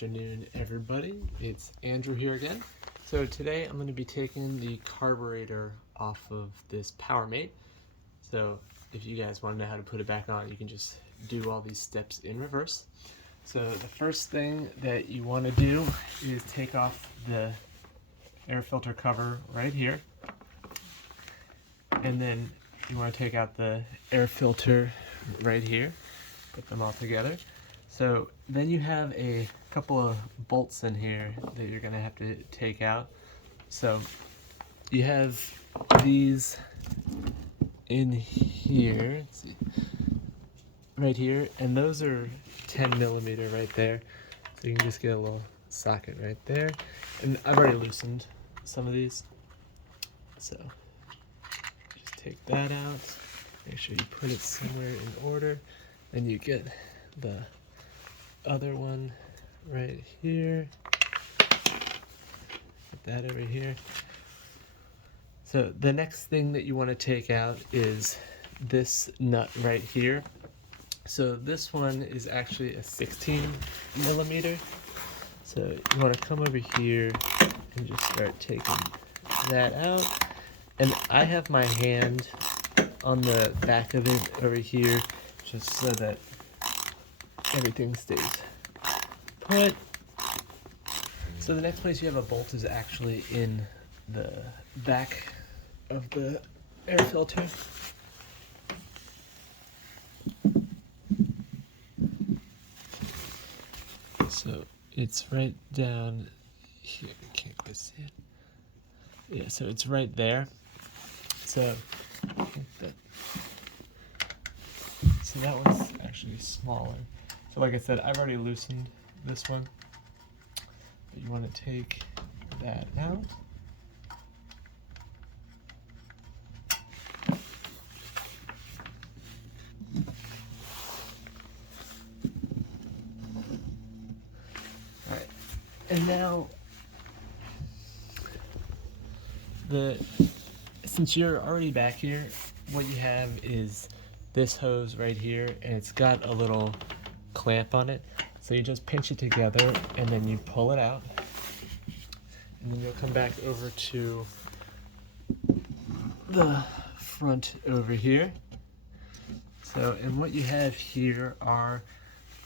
afternoon, everybody. It's Andrew here again. So today I'm going to be taking the carburetor off of this Powermate. So if you guys want to know how to put it back on, you can just do all these steps in reverse. So the first thing that you want to do is take off the air filter cover right here. And then you want to take out the air filter right here. Put them all together. So then you have a couple of bolts in here that you're going to have to take out. So you have these in here, let's see, right here, and those are 10 millimeter right there. So you can just get a little socket right there. And I've already loosened some of these. So just take that out, make sure you put it somewhere in order. Then you get the other one right here. Put that over here. So the next thing that you want to take out is this nut right here. So this one is actually a 16 millimeter. So you want to come over here and just start taking that out. And I have my hand on the back of it over here just so that everything stays put. So the next place you have a bolt is actually in the back of the air filter. So it's right down here. Can't quite see it. Yeah, so it's right there. So I think that one's actually smaller. So like I said, I've already loosened this one, but you want to take that out. Alright, and now since you're already back here, what you have is this hose right here, and it's got a little clamp on it. So you just pinch it together and then you pull it out, and then you'll come back over to the front over here. So, and what you have here are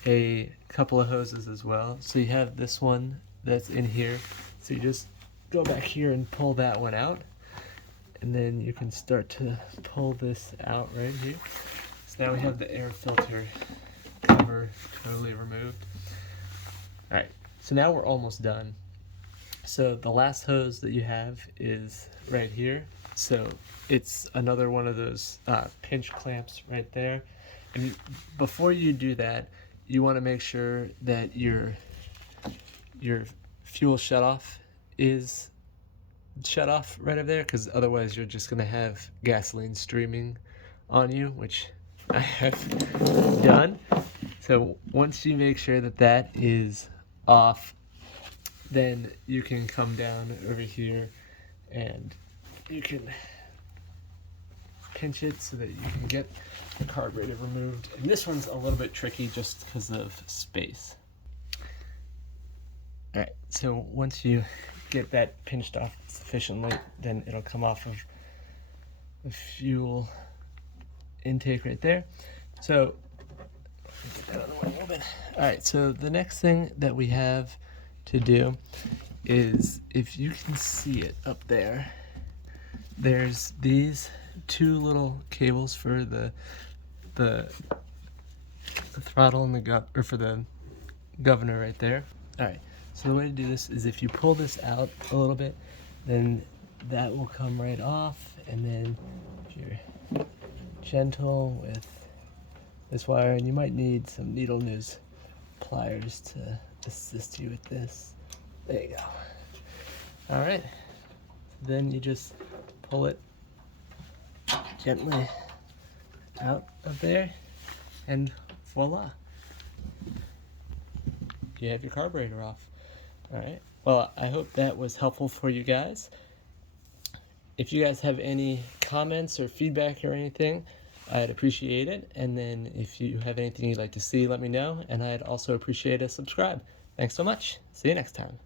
a couple of hoses as well. So you have this one that's in here, so you just go back here and pull that one out, and then you can start to pull this out right here. So now we have the air filter cover totally removed. Alright, so now we're almost done. So the last hose that you have is right here. So it's another one of those pinch clamps right there. And before you do that, you want to make sure that your fuel shutoff is shut off right over there, because otherwise you're just going to have gasoline streaming on you, which I have done. So once you make sure that that is off, then you can come down over here and you can pinch it so that you can get the carburetor removed. And this one's a little bit tricky just because of space. Alright, so once you get that pinched off sufficiently, then it'll come off of the fuel intake right there. So get that out of the way a little bit. Alright, so the next thing that we have to do is, if you can see it up there, there's these two little cables for the throttle and for the governor right there. Alright, so the way to do this is if you pull this out a little bit, then that will come right off, and then if you're gentle with this wire, and you might need some needle nose pliers to assist you with this. There you go. Alright, then you just pull it gently out of there, and voila, you have your carburetor off. Alright, well, I hope that was helpful for you guys. If you guys have any comments or feedback or anything, I'd appreciate it. And then if you have anything you'd like to see, let me know. And I'd also appreciate a subscribe. Thanks so much. See you next time.